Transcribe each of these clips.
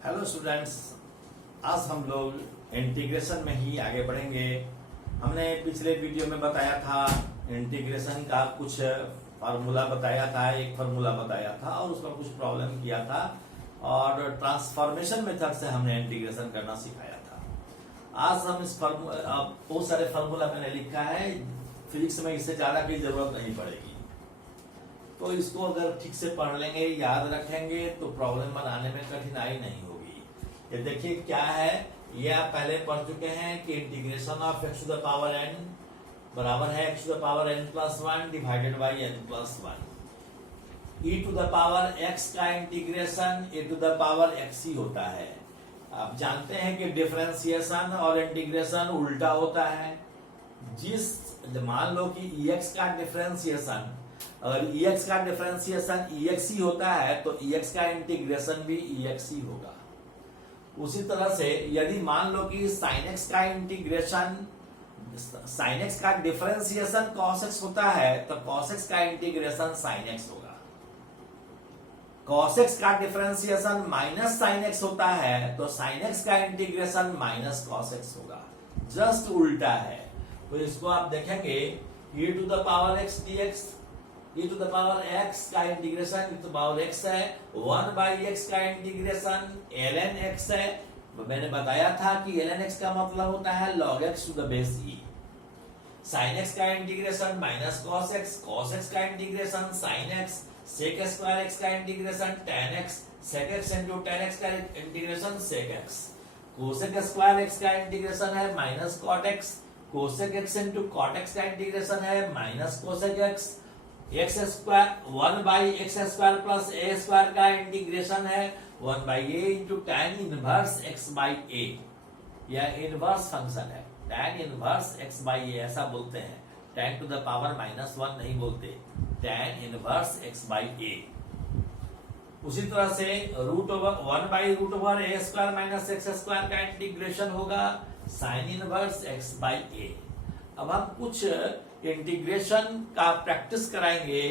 Hello students, आज हम लोग इंटीग्रेशन में ही आगे बढ़ेंगे। हमने पिछले वीडियो में बताया था इंटीग्रेशन का कुछ फार्मूला बताया था, एक फार्मूला बताया था और उसमें कुछ प्रॉब्लम किया था और ट्रांसफॉर्मेशन मेथड से हमने इंटीग्रेशन करना सिखाया था। आज हम इस बहुत सारे फार्मूला मैंने लिखा है, फिजिक्स में इससे ज्यादा की जरूरत नहीं पड़ेगी, तो इसको अगर ठीक से पढ़ लेंगे, याद रखेंगे तो प्रॉब्लम बनाने में कठिनाई नहीं होगी। ये देखिए क्या है, ये आप पहले पढ़ चुके हैं कि integration of x to the power n बराबर है x to the power n plus 1 divided by n plus 1। e to the power x का integration a to the power x ही होता है। आप जानते हैं कि डिफरेंशिएशन और इंटीग्रेशन उल्टा होता है। मान लो कि ex का डिफरेंशिएशन, अगर ex का डिफरेंशिएशन ex ही होता है तो ex का इंटीग्रेशन भी ex ही होगा। उसी तरह से यदि मान लो कि sin x का इंटीग्रेशन, sin x का डिफरेंशिएशन cos x होता है तो cos x का इंटीग्रेशन sin x होगा। cos x का डिफरेंशिएशन माइनस sin x होता है तो sin x का इंटीग्रेशन माइनस cos x होगा। जस्ट उल्टा है। तो इसको आप देखेंगे e to the power x dx, e to the power x का integration e to the power x है, 1 बाई x का इंटीग्रेशन ln x है। मैंने बताया था कि ln x का मतलब होता है log x to the base e। sin x का integration minus cos x, cos x का integration sin x, sec square x का integration tan x, sec x into tan x का integration sec x, cosec square x का integration है minus cot x, cosec x into cot x का integration है minus cosec x, x square 1 by x square plus a square का integration है 1 by a into tan inverse x by a. यह inverse function है, tan inverse x by a ऐसा बोलते हैं। Tan to the power minus 1 नहीं बोलते, tan inverse x by a. उसी तरह से root over 1 by root over a square minus x square का इंटीग्रेशन होगा sine inverse x by a. अब हम कुछ इंटीग्रेशन का प्रैक्टिस कराएंगे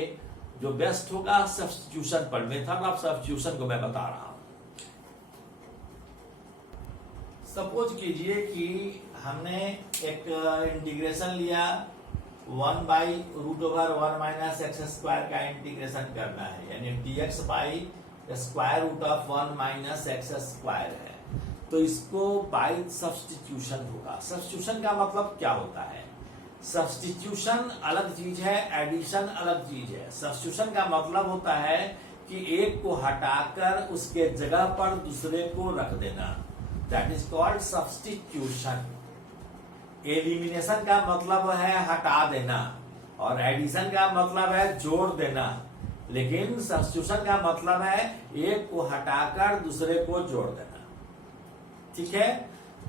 जो बेस्ट होगा सब्स्टिट्यूशन पर। मेथड ऑफ सब्स्टिट्यूशन को मैं बता रहा हूं। सपोज कीजिए कि हमने एक इंटीग्रेशन लिया 1 by root over 1 minus x square का इंटीग्रेशन करना है, यानी dx by square root of 1 minus x square है। तो इसको बाई सब्स्टिट्यूशन होगा। सब्स्टिट्यूशन का मतलब क्या होता है? सब्स्टिट्यूशन अलग चीज है, एडिशन अलग चीज है। सब्स्टिट्यूशन का मतलब होता है कि एक को हटाकर उसके जगह पर दूसरे को रख देना, that is called substitution. Elimination का मतलब है हटा देना और एडिशन का मतलब है जोड़ देना, लेकिन सब्स्टिट्यूशन का मतलब है एक को हटाकर दूसरे को जोड़ देना। ठीक है,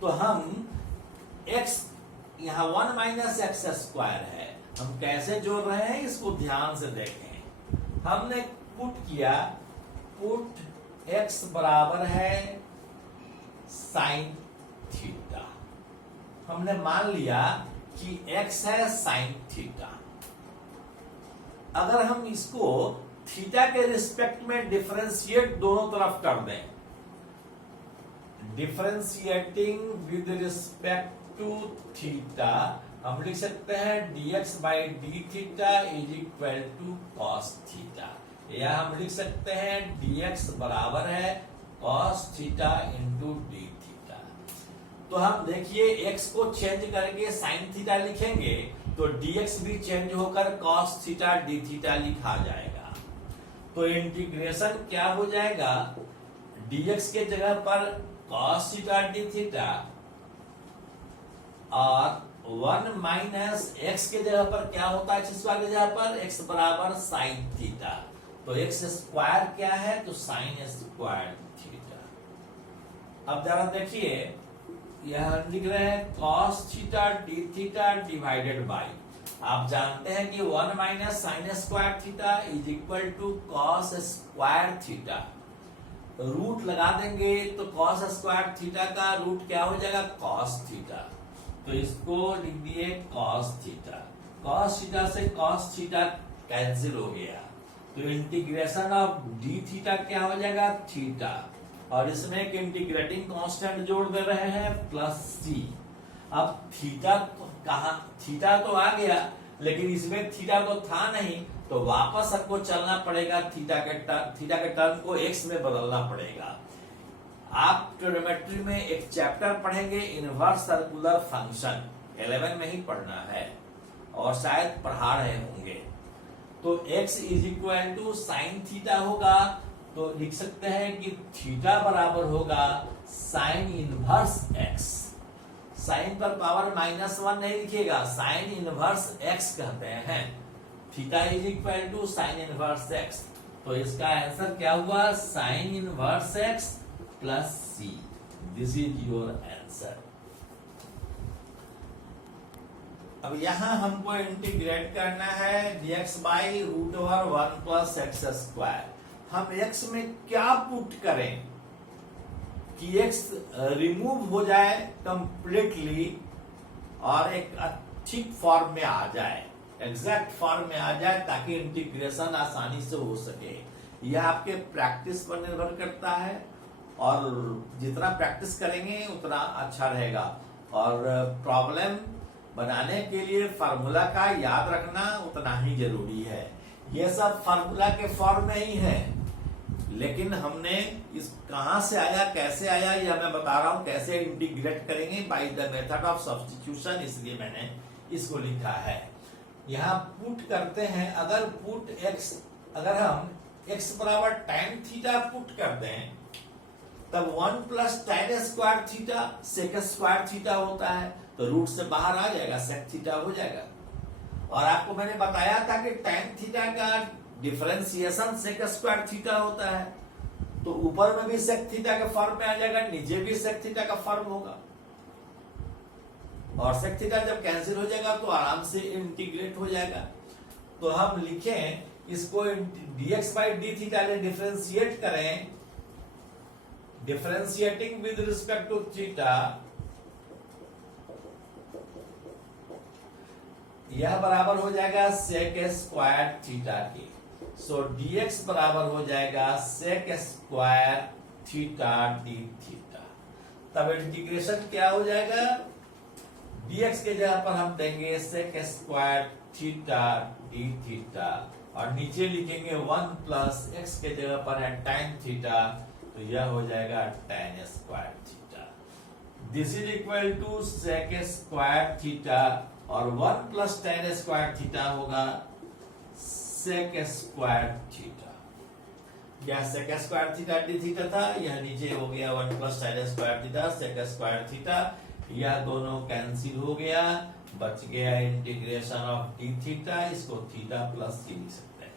तो हम x यहाँ 1 माइनस एक्स स्क्वायर है, हम कैसे जोड़ रहे हैं इसको ध्यान से देखें। हमने पुट किया, पुट x बराबर है साइन थीटा। हमने मान लिया कि x है साइन थीटा। अगर हम इसको थीटा के रिस्पेक्ट में डिफरेंशिएट दोनों तरफ कर दें, differentiating with respect to theta, हम लिख सकते हैं dx by d theta is equal to cos theta, या हम लिख सकते हैं dx बराबर है cos theta into d theta. तो हम देखिए x को चेंज करके साइन थीटा लिखेंगे तो dx भी चेंज होकर कॉस थीटा डी थीटा लिखा जाएगा। तो इंटीग्रेशन क्या हो जाएगा, dx के जगह पर कॉस थीटा डी थीटा और 1 माइनस एक्स के जगह पर क्या होता है, एक्स स्क्वायर के जगह पर x बराबर साइन थीटा। तो एक्स स्क्वायर क्या है, तो साइन स्क्वायर थीटा। अब जरा देखिए, यह लिख रहे हैं cos theta d theta divided by, आप जानते हैं कि 1 minus sine square theta is equal to cos square theta. Root लगा देंगे तो कॉस स्क्वायर थीटा का रूट क्या हो जाएगा, कॉस थीटा। तो इसको लिख दिए कॉस थीटा। कॉस थीटा से कॉस थीटा कैंसिल हो गया, तो इंटीग्रेशन ऑफ डी थीटा क्या हो जाएगा, थीटा। और इसमें एक इंटीग्रेटिंग कांस्टेंट जोड़ दे रहे हैं प्लस सी। अब थीटा तो कहा, थीटा तो आ गया लेकिन इसमें थीटा तो था नहीं, तो वापस आपको चलना पड़ेगा, थीटा के टर्म को एक्स में बदलना पड़ेगा। आप ट्रिग्नोमेट्री में एक चैप्टर पढ़ेंगे इनवर्स सर्कुलर फंक्शन, 11 में ही पढ़ना है और शायद पढ़ा रहे होंगे। तो x is equal to sine theta होगा, तो लिख सकते हैं कि थीटा बराबर होगा साइन इनवर्स x। साइन पर पावर -1 नहीं लिखिएगा, साइन इनवर्स x कहते हैं। Theta is equal to sine inverse x, तो इसका आंसर क्या हुआ, sine inverse x plus c. This is your answer. अब यहां हमको इंटीग्रेट करना है dx by root over 1 plus x square. हम x में क्या पुट करें कि x रिमूव हो जाए कंप्लीटली और एक ठीक फॉर्म में आ जाए, एग्जैक्ट फॉर्म में आ जाए, ताकि इंटीग्रेशन आसानी से हो सके। यह आपके प्रैक्टिस पर निर्भर करता है और जितना प्रैक्टिस करेंगे उतना अच्छा रहेगा। और प्रॉब्लम बनाने के लिए फार्मूला का याद रखना उतना ही जरूरी है। यह सब फार्मूला के फॉर्म में ही है, लेकिन हमने इस कहां से आया कैसे आया यह मैं बता रहा हूं, कैसे इंटीग्रेट करेंगे by the method of substitution, इसलिए मैंने इसको लिखा है। यहां पुट करते हैं, अगर हम x बराबर tan थीटा पुट कर दें तब 1 plus tan square theta sec square theta होता है, तो रूट से बाहर आ जाएगा, सेक थीटा हो जाएगा। और आपको मैंने बताया था कि tan थीटा का डिफरेंशिएशन सेक स्क्वायर थीटा होता है, तो ऊपर में भी सेक थीटा के फॉर्म में आ जाएगा, नीचे भी सेक थीटा का फॉर्म होगा। और सेक थीटा जब कैंसिल हो जाएगा तो आराम से इंटीग्रेट हो जाएगा। तो हम लिखें इसको dx बाई डी थीटा ले डिफरेंशिएट करें, differentiating with respect to theta, यह बराबर हो जाएगा सेक स्क्वायर थीटा के। सो dx बराबर हो जाएगा sec square theta d theta. तब इंटीग्रेशन क्या हो जाएगा, dx के जगह पर हम देंगे sec square theta d theta और नीचे लिखेंगे 1 प्लस x के जगह पर है tan थीटा, तो यह हो जाएगा tan square theta. This is equal to sec square theta और 1 प्लस tan स्क्वायर थीटा होगा सेक स्क्वायर थीटा। यह sec square theta d theta था, यह नीचे हो गया 1 plus tan square theta sec square theta, यह दोनों कैंसिल हो गया, बच गया इंटीग्रेशन ऑफ डी थीटा, इसको थीटा प्लस सी लिख सकते हैं।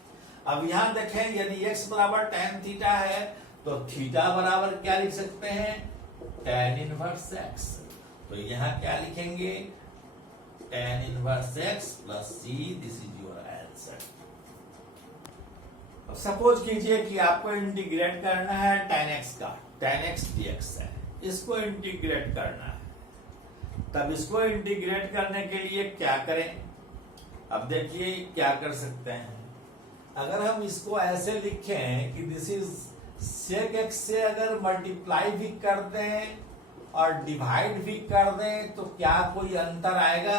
अब यहां देखें यदि x बराबर tan थीटा है तो थीटा बराबर क्या लिख सकते हैं, tan इनवर्स x। तो यहां क्या लिखेंगे, tan inverse x plus c. This is your answer. Suppose कीजिए कि आपको इंटीग्रेट करना है tan x का, tan x dx है, इसको इंटीग्रेट करना है। तब इसको इंटीग्रेट करने के लिए क्या करें, अब देखिए क्या कर सकते हैं। अगर हम इसको ऐसे लिखें कि दिस इज सेक एक्स से अगर मल्टीप्लाई भी कर दें और डिवाइड भी कर दें तो क्या कोई अंतर आएगा,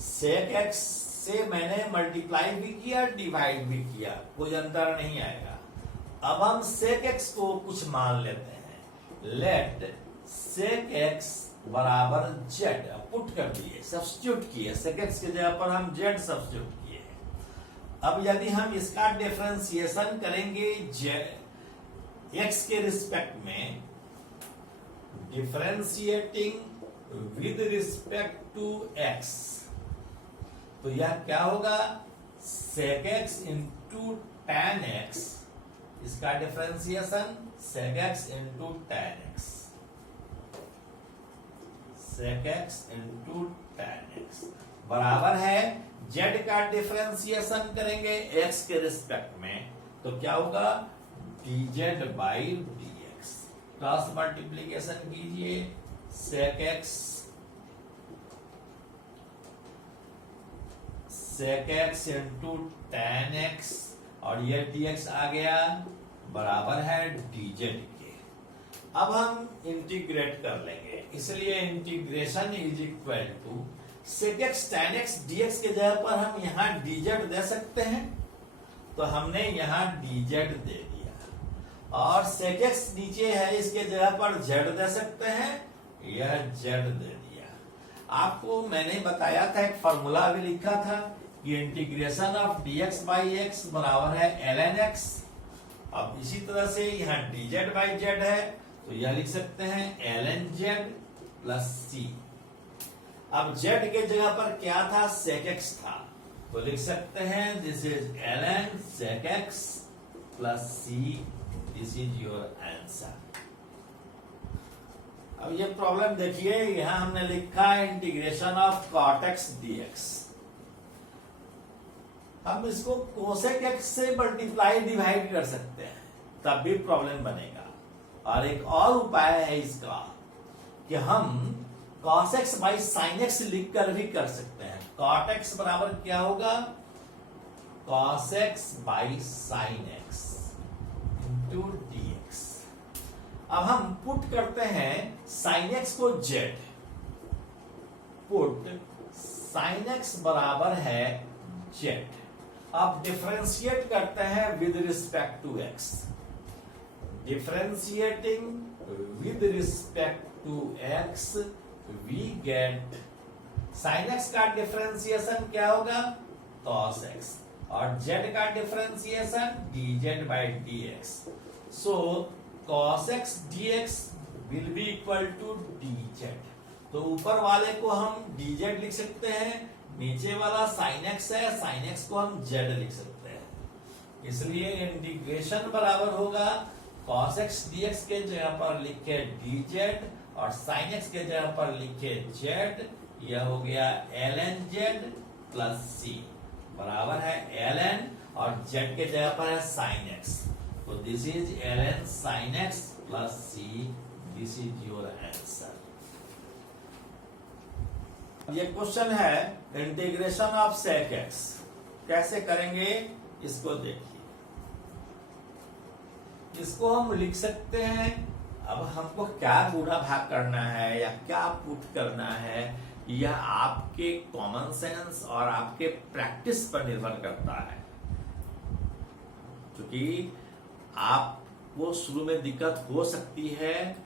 सेक एक्स से मैंने मल्टीप्लाई भी किया डिवाइड भी किया, कोई अंतर नहीं आएगा। अब हम सेक एक्स को कुछ मान लेते हैं, लेट सेक एक्स बराबर जेड पुट कर दिए, सब्स्टिट्यूट किए, सेक एक्स के जगह पर हम जेड सब्स्टिट्यूट किए। अब यदि हम इसका डिफरेंशिएशन करेंगे एक्स के रिस्पेक्ट में, differentiating with respect to x, तो यह क्या होगा, sec x into tan x, इसका differentiation sec x into tan x, sec x into tan x बराबर है जेड का डिफरेंशिएशन करेंगे एक्स के रिस्पेक्ट में, तो क्या होगा, dz by dx। Cross multiplication कीजिए, sec x into tan x और ये dx आ गया बराबर है dz के। अब हम इंटीग्रेट कर लेंगे, इसलिए integration is equal to sec x tan x dx के जगह पर हम यहाँ dz दे सकते हैं, तो हमने यहाँ dz दे दिया। और sec x नीचे है, इसके जगह पर z दे सकते हैं, यह z दे दिया। आपको मैंने बताया था, एक फॉर्मूला भी लिखा था कि integration of dx by x बराबर है ln x। अब इसी तरह से यहाँ dz बाई z है, तो यह लिख सकते हैं ln z प्लस c। अब z के जगह पर क्या था, sec x था, तो लिख सकते हैं this is ln sec x plus c, this is your answer. अब ये प्रॉब्लम देखिए, यहां हमने लिखा integration of cot x dx। हम इसको cosec x से मल्टीप्लाई डिवाइड कर सकते हैं, तब भी प्रॉब्लम बनेगा। और एक और उपाय है इसका कि हम cos x by sin x लिख कर भी कर सकते हैं। cot x बराबर क्या होगा, cos x by sin x into dx। अब हम पुट करते हैं sin x को z, पुट sin x बराबर है z। अब डिफरेंशिएट करते हैं with respect to x, differentiating with respect to x we get sin x का डिफरेंशिएशन क्या होगा, cos x, और z का differentiation dz by dx। so cos x dx will be equal to dz। तो ऊपर वाले को हम dz लिख सकते हैं, नीचे वाला sin x है, sin x को हम z लिख सकते हैं। इसलिए इंटीग्रेशन बराबर होगा cos x dx के जगह पर लिखे dz और sin x के जगह पर लिखे z। यह हो गया ln z प्लस c बराबर है ln और z के जगह पर है sin x, तो this is ln sin x plus c, this is your answer. ये क्वेश्चन है इंटीग्रेशन ऑफ sec x, कैसे करेंगे इसको देखिए। इसको हम लिख सकते हैं, अब हमको क्या गुणा भाग करना है या क्या पुट करना है, यह आपके कॉमन सेंस और आपके प्रैक्टिस पर निर्भर करता है। क्योंकि आपको शुरू में दिक्कत हो सकती है,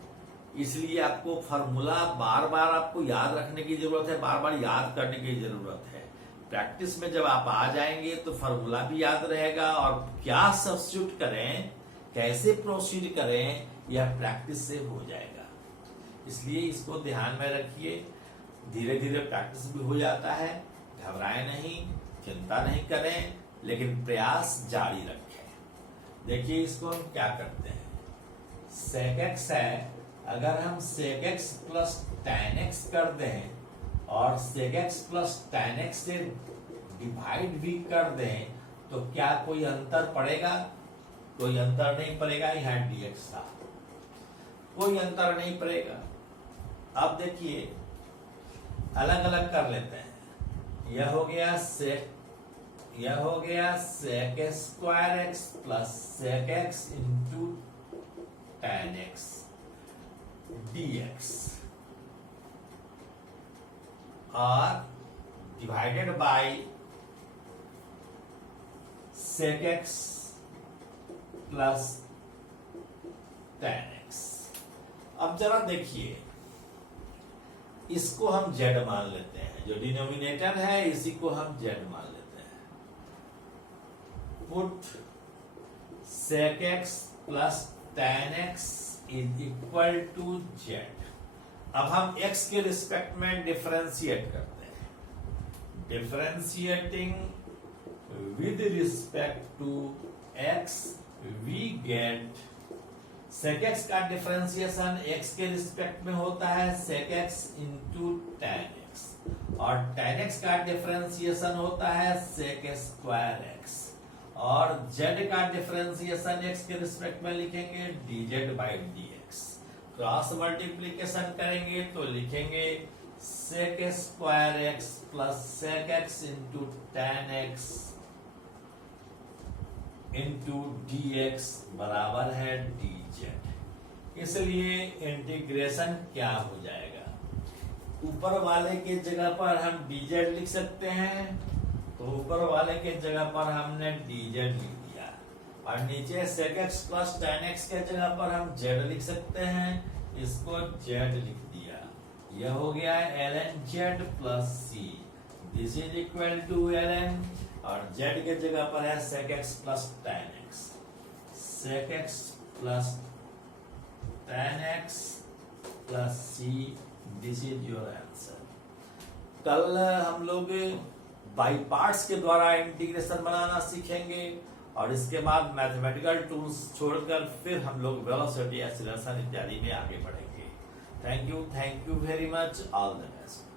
इसलिए आपको फॉर्मूला बार बार आपको याद रखने की जरूरत है, बार बार याद करने की जरूरत है। प्रैक्टिस में जब आप आ जाएंगे तो फॉर्मूला भी याद रहेगा, और क्या सब्स्टिट्यूट करें, कैसे प्रोसीड करें, यह प्रैक्टिस से हो जाएगा। इसलिए इसको ध्यान में रखिए, धीरे धीरे प्रैक्टिस भी हो जाता है। घबराएं नहीं, चिंता नहीं करें, लेकिन प्रयास जारी रखें। देखिए इसको हम क्या करते हैं, sec x है, अगर हम sec x plus tan x कर दें और sec x plus tan x से डिवाइड भी कर दें, तो क्या कोई अंतर पड़ेगा? कोई अंतर नहीं पड़ेगा। यहाँ dx था, कोई अंतर नहीं पड़ेगा। अब देखिए अलग अलग कर लेते हैं। यह हो गया sec square x plus sec x into tan x dx, और divided by sec x plus tan x। अब जरा देखिए, इसको हम z मान लेते हैं, जो डिनोमिनेटर है इसी को हम z मान लेते हैं। Put sec x plus tan x is equal to z। अब हम x के रिस्पेक्ट में डिफरेंशिएट करते हैं। Differentiating with respect to x we get sec x का डिफरेंशिएशन x के रिस्पेक्ट में होता है sec x into tan x, और tan x का डिफरेंशिएशन होता है sec स्क्वायर x, और z का डिफरेंशिएशन x के रिस्पेक्ट में लिखेंगे dz by dx। Cross multiplication करेंगे तो लिखेंगे sec square x plus sec x into tan x into dx बराबर है dz। इसलिए इंटीग्रेशन क्या हो जाएगा, ऊपर वाले के जगह पर हम dz लिख सकते हैं, तो ऊपर वाले के जगह पर हमने dz लिख दिया, और नीचे sec x plus tan x के जगह पर हम z लिख सकते हैं, इसको z लिख दिया। यह हो गया ln z plus c, this is equal to ln, और z के जगह पर है sec x plus tan x, sec x plus tan x plus c, this is your answer. कल हम लोग बाई पार्ट्स के द्वारा इंटीग्रेशन बनाना सीखेंगे, और इसके बाद मैथमेटिकल टूल्स छोड़कर फिर हम लोग वेलोसिटी, एक्सीलरेशन इत्यादि में आगे बढ़ेंगे। Thank you very much, all the best.